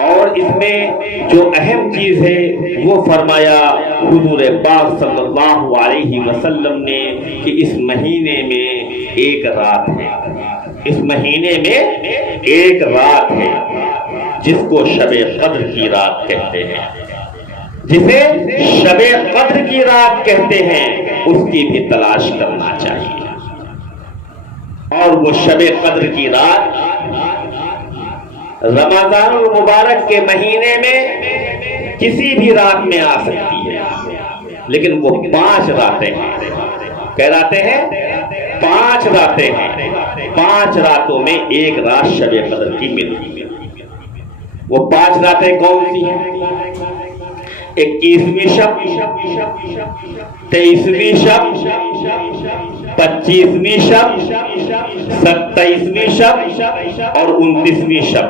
اور اس میں جو اہم چیز ہے وہ فرمایا حضور پاک صلی اللہ علیہ وسلم نے کہ اس مہینے میں ایک رات ہے، اس مہینے میں ایک رات ہے جس کو شب قدر کی رات کہتے ہیں، جسے شب قدر کی رات کہتے ہیں، اس کی بھی تلاش کرنا چاہیے۔ اور وہ شب قدر کی رات رمضان المبارک کے مہینے میں کسی بھی رات میں آ سکتی ہے، لیکن وہ 5 راتیں ہیں۔ کہہ راتیں ہیں؟ 5 راتیں ہیں۔ 5 راتوں میں ایک رات شب قدر کی ملتی ہے۔ وہ 5 راتیں کون سی ہیں؟ 21ویں شب، 23ویں شب، 25ویں شب، 27ویں شب اور 29ویں شب۔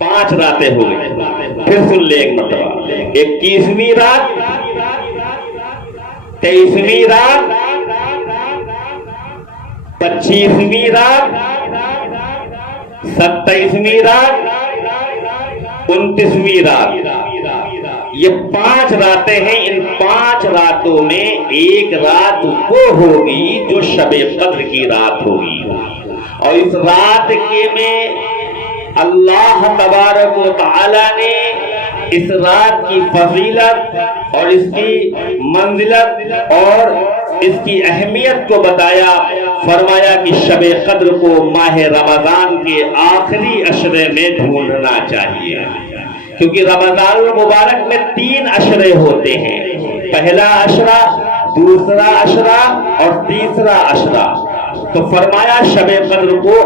5 راتیں ہو گئی۔ پھر سن لے ایک مرتبہ، 21ویں رات، 23ویں رات، 25ویں رات، 27ویں رات، 29ویں رات۔ یہ 5 راتیں ہیں۔ ان 5 راتوں میں ایک رات وہ ہوگی جو شب قدر کی رات ہوگی، اور اس رات کے میں اللہ تبارک و تعالی نے اس رات کی فضیلت اور اس کی منزلت اور اس کی اہمیت کو بتایا۔ فرمایا کہ شب قدر کو ماہ رمضان کے آخری عشرے میں ڈھونڈنا چاہیے، کیونکہ رمضان المبارک میں 3 عشرے ہوتے ہیں، پہلا عشرہ، دوسرا عشرہ اور تیسرا عشرہ۔ تو فرمایا شب قدر کو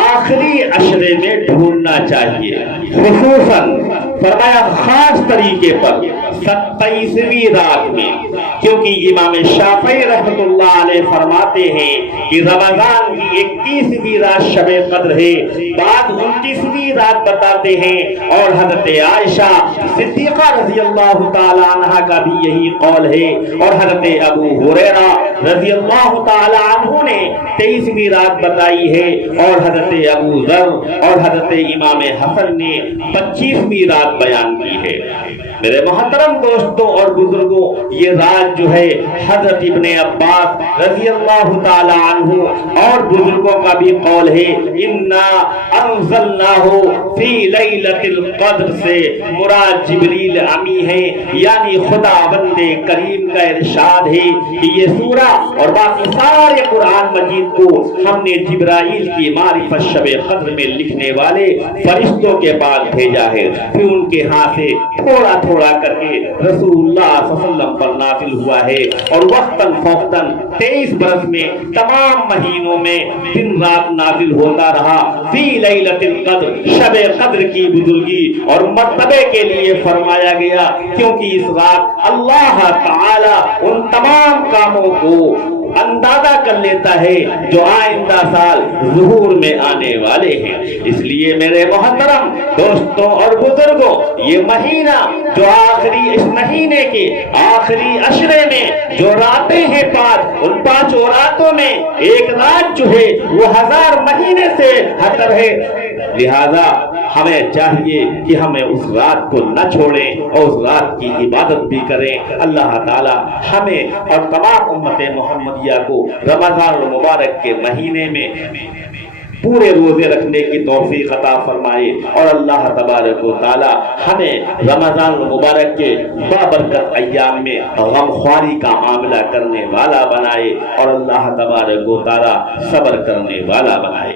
آخری عشرے میں ڈھونڈنا چاہیے، خصوصاً فرمایا خاص طریقے پر 27ویں رات میں، کیونکہ امام شافعی رحمۃ اللہ علیہ فرماتے ہیں کہ رمضان کی 21ویں رات شب قدر ہے، بعد 29ویں رات بتاتے ہیں، اور حضرت عائشہ صدیقہ رضی اللہ تعالی عنہ کا بھی یہی قول ہے، اور حضرت ابو ہریرہ رضی اللہ تعالی عنہ نے 23ویں رات بتائی ہے، اور حضرت ابو ذر اور حضرت امام حسن نے 25ویں رات بیان کی ہے۔ میرے محترم دوستوں اور بزرگوں، یہ رات جو ہے حضرت ابن عباس رضی اللہ تعالی عنہ اور بزرگوں کا بھی قول ہے، انا انزلناہ فی لیلۃ القدر سے مراد جبریل امی ہے، یعنی خدا بند کریم کا ارشاد ہے کہ یہ سورہ اور باقی سارے قرآن مجید کو ہم نے جبرائیل کی معرفت شب قدر میں لکھنے والے فرشتوں کے پاس بھیجا ہے، پھر ان کے ہاتھ سے تھوڑا تھوڑا کر کے رسول اللہ صلی اللہ علیہ وسلم پر نازل ہوا ہے، اور وقتاً فوقتاً 23 برس میں تمام مہینوں میں دن رات نازل ہوتا رہا۔ فی لیلۃ القدر، شب قدر کی بزرگی اور مرتبے کے لیے فرمایا گیا، کیونکہ اس رات اللہ تعالی ان تمام کاموں کو اندازہ کر لیتا ہے جو آئندہ سال ظہور میں آنے والے ہیں۔ اس لیے میرے محترم دوستوں اور بزرگوں، یہ مہینہ جو آخری، اس مہینے کے آخری عشرے میں جو راتیں ہیں 5، ان 5 راتوں میں ایک رات جو ہے وہ 1000 مہینے سے بہتر ہے۔ لہذا ہمیں چاہیے کہ ہمیں اس رات کو نہ چھوڑیں اور اس رات کی عبادت بھی کریں۔ اللہ تعالی ہمیں اور تمام امت محمدیہ کو رمضان المبارک کے مہینے میں پورے روزے رکھنے کی توفیق عطا فرمائے، اور اللہ تبارک و تعالی ہمیں رمضان المبارک کے بابرکت ایام میں غم خواری کا معاملہ کرنے والا بنائے، اور اللہ تبارک و تعالی صبر کرنے والا بنائے۔